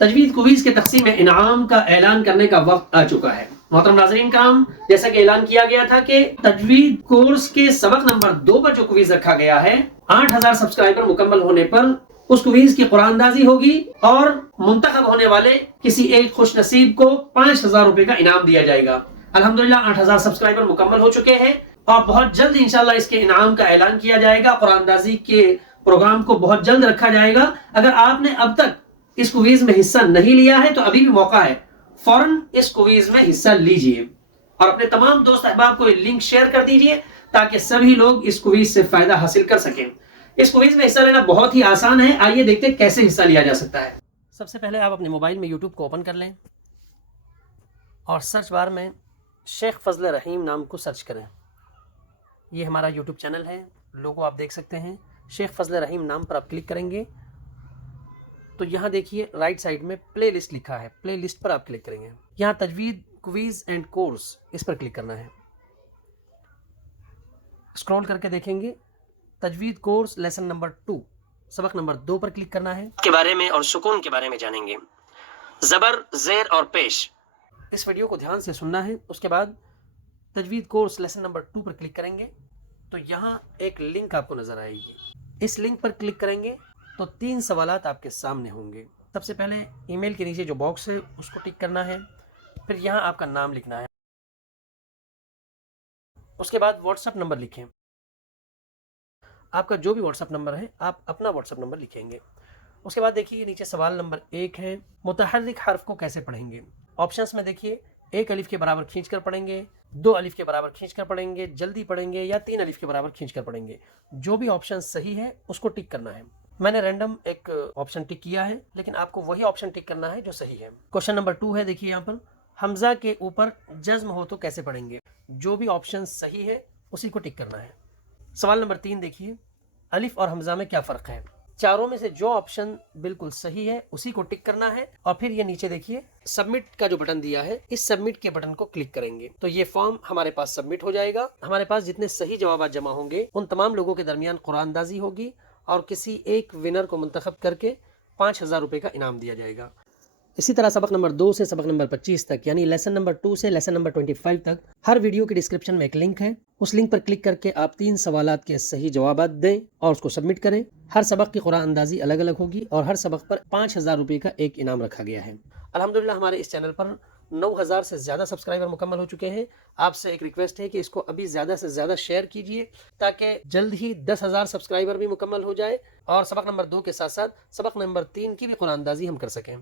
تجوید quiz کے تقسیم انعام کا اعلان کرنے کا وقت آ چکا ہے۔ محترم ناظرین کرام، جیسا کہ اعلان کیا گیا تھا کہ تجوید کورس کے سبق نمبر 2 پر جو کویز رکھا گیا ہے، 8000 سبسکرائبر مکمل ہونے پر اس کویز کی قرآن اندازی ہوگی اور منتخب ہونے والے کسی ایک خوش نصیب کو 5000 روپے کا انعام دیا جائے گا۔ الحمدللہ 8000 سبسکرائبر مکمل ہو چکے ہیں اور بہت جلد انشاءاللہ اس کے انعام کا اعلان کیا جائے گا۔ قرآن اندازی کے پروگرام کو بہت جلد رکھا جائے گا۔ اگر آپ نے اب تک اس کویز میں حصہ نہیں لیا ہے تو ابھی بھی موقع ہے، فوراً اس کویز میں حصہ لیجئے اور اپنے تمام دوست احباب کو یہ لنک شیئر کر دیجئے تاکہ سبھی لوگ اس کویز سے فائدہ حاصل کر سکیں۔ اس کویز میں حصہ لینا بہت ہی آسان ہے، آئیے دیکھتے ہیں کیسے حصہ لیا جا سکتا ہے۔ سب سے پہلے آپ اپنے موبائل میں یوٹیوب کو اوپن کر لیں اور سرچ بار میں شیخ فضل رحیم نام کو سرچ کریں۔ یہ ہمارا یوٹیوب چینل ہے، لوگو آپ دیکھ سکتے ہیں۔ شیخ فضل رحیم نام پر آپ کلک کریں گے تو یہاں دیکھیے رائٹ سائڈ میں پلے لسٹ لکھا ہے، پلے لسٹ پر آپ کلک کریں گے۔ یہاں تجوید کویز اینڈ کورس اس پر کلک کرنا ہے۔ اسکرول کر کے دیکھیں گے تجوید کورس لیسن نمبر 2 سبق نمبر 2 پر کلک کرنا ہے۔ کے بارے میں اور سکون کے بارے میں جانیں گے، زبر، زیر اور پیش۔ اس ویڈیو کو دھیان سے سننا ہے۔ اس کے بعد تجوید کورس لیسن نمبر 2 پر کلک کریں گے تو یہاں ایک لنک آپ کو نظر آئے گی۔ اس لنک پر کلک کریں گے تو 3 سوالات آپ کے سامنے ہوں گے۔ سب سے پہلے ای میل کے نیچے جو باکس ہے اس کو ٹک کرنا ہے، پھر یہاں آپ کا نام لکھنا ہے۔ اس کے بعد واٹس ایپ نمبر لکھیں، آپ کا جو بھی واٹس ایپ نمبر ہے آپ اپنا واٹس ایپ نمبر لکھیں گے۔ اس کے بعد دیکھیے نیچے سوال نمبر 1 ہے، متحرک حرف کو کیسے پڑھیں گے؟ آپشنس میں دیکھیے 1 الف کے برابر کھینچ کر پڑھیں گے، 2 الف کے برابر کھینچ کر پڑھیں گے، جلدی پڑھیں گے یا 3 الف کے برابر کھینچ کر پڑھیں گے۔ جو بھی آپشن صحیح ہے اس کو ٹک کرنا ہے۔ میں نے رینڈم ایک آپشن ٹک کیا ہے لیکن آپ کو وہی آپشن ٹک کرنا ہے جو صحیح ہے۔ کوشچن نمبر 2 ہے، دیکھیے یہاں پر حمزہ کے اوپر جزم ہو تو کیسے پڑھیں گے؟ جو بھی آپشن صحیح ہے اسی کو ٹک کرنا ہے۔ سوال نمبر 3 دیکھیے الف اور حمزہ میں کیا فرق ہے؟ چاروں میں سے جو آپشن بالکل صحیح ہے اسی کو ٹک کرنا ہے اور پھر یہ نیچے دیکھیے سبمٹ کا جو بٹن دیا ہے، اس سبمٹ کے بٹن کو کلک کریں گے تو یہ فارم ہمارے پاس سبمٹ ہو جائے گا۔ ہمارے پاس جتنے صحیح جوابات جمع ہوں گے ان تمام لوگوں کے درمیان قرآن اندازی ہوگی اور کسی ایک ونر کو منتخب کر کے 5000 روپے کا انعام دیا جائے گا۔ اسی طرح سبق نمبر 2 سے سبق نمبر 25 تک، یعنی لیسن نمبر 2 سے لیسن نمبر 25 تک، ہر ویڈیو کی ڈسکرپشن میں ایک لنک ہے۔ اس لنک پر کلک کر کے آپ 3 سوالات کے صحیح جوابات دیں اور اس کو سبمٹ کریں۔ ہر سبق کی قرآن اندازی الگ الگ ہوگی اور ہر سبق پر 5000 روپے کا ایک انعام رکھا گیا ہے۔ الحمدللہ ہمارے اس چینل پر 9000 سے زیادہ سبسکرائبر مکمل ہو چکے ہیں۔ آپ سے ایک ریکویسٹ ہے کہ اس کو ابھی زیادہ سے زیادہ شیئر کیجئے تاکہ جلد ہی 10000 سبسکرائبر بھی مکمل ہو جائے اور سبق نمبر 2 کے ساتھ ساتھ سبق نمبر 3 کی بھی قرآن اندازی ہم کر سکیں۔